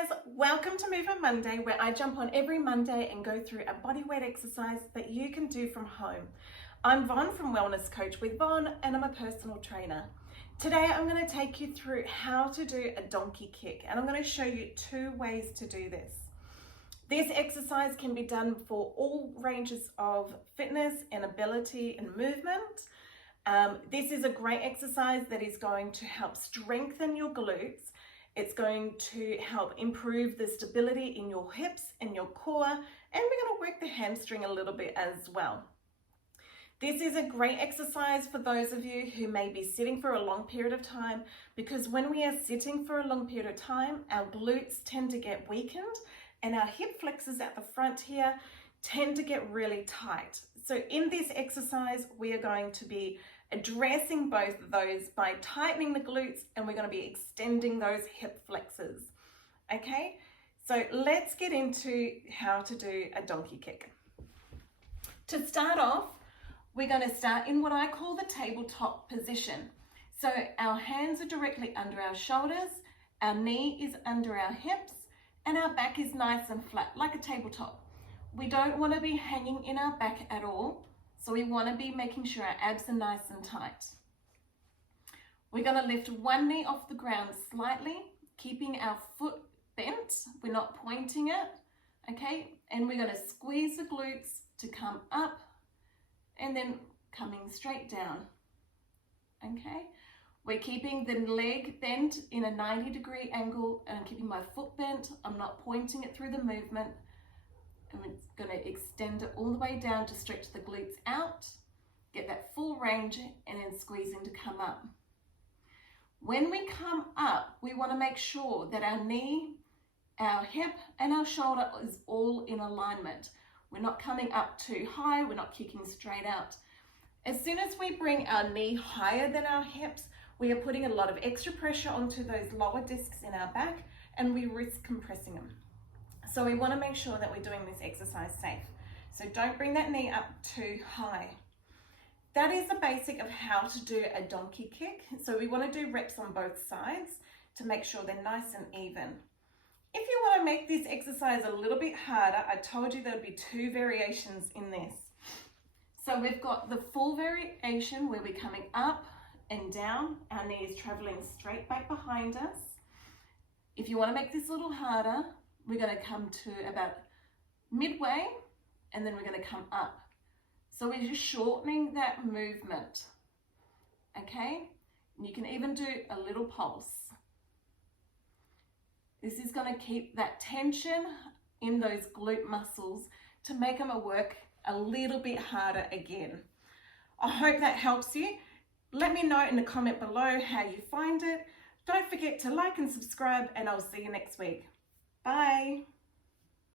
guys, welcome to Movement Monday, where I jump on every Monday and go through a bodyweight exercise that you can do from home. I'm Von from Wellness Coach with Von, and I'm a personal trainer. Today I'm going to take you through how to do a donkey kick, and I'm going to show you 2 ways to do this. This exercise can be done for all ranges of fitness and ability and movement. This is a great exercise that is going to help strengthen your glutes. It's going to help improve the stability in your hips and your core, and we're going to work the hamstring a little bit as well. This is a great exercise for those of you who may be sitting for a long period of time, because when we are sitting for a long period of time, our glutes tend to get weakened and our hip flexors at the front here tend to get really tight. So in this exercise, we are going to be addressing both of those by tightening the glutes, and we're going to be extending those hip flexors. Okay, so let's get into how to do a donkey kick. To start off, we're going to start in what I call the tabletop position. So our hands are directly under our shoulders, our knee is under our hips, and our back is nice and flat like a tabletop. We don't want to be hanging in our back at all. So we want to be making sure our abs are nice and tight. We're going to lift one knee off the ground slightly, keeping our foot bent. We're not pointing it, okay? And we're going to squeeze the glutes to come up and then coming straight down, okay? We're keeping the leg bent in a 90-degree angle, and I'm keeping my foot bent. I'm not pointing it through the movement. And we're going to extend it all the way down to stretch the glutes out, get that full range, and then squeezing to come up. When we come up, we want to make sure that our knee, our hip, and our shoulder is all in alignment. We're not coming up too high, we're not kicking straight out. As soon as we bring our knee higher than our hips, we are putting a lot of extra pressure onto those lower discs in our back, and we risk compressing them. So we want to make sure that we're doing this exercise safe. So don't bring that knee up too high. That is the basic of how to do a donkey kick. So we want to do reps on both sides to make sure they're nice and even. If you want to make this exercise a little bit harder, I told you there would be 2 variations in this. So we've got the full variation where we're coming up and down, our knee is traveling straight back behind us. If you want to make this a little harder, we're going to come to about midway, and then we're going to come up. So we're just shortening that movement, okay? And you can even do a little pulse. This is going to keep that tension in those glute muscles to make them work a little bit harder again. I hope that helps you. Let me know in the comment below how you find it. Don't forget to like and subscribe, and I'll see you next week. Bye.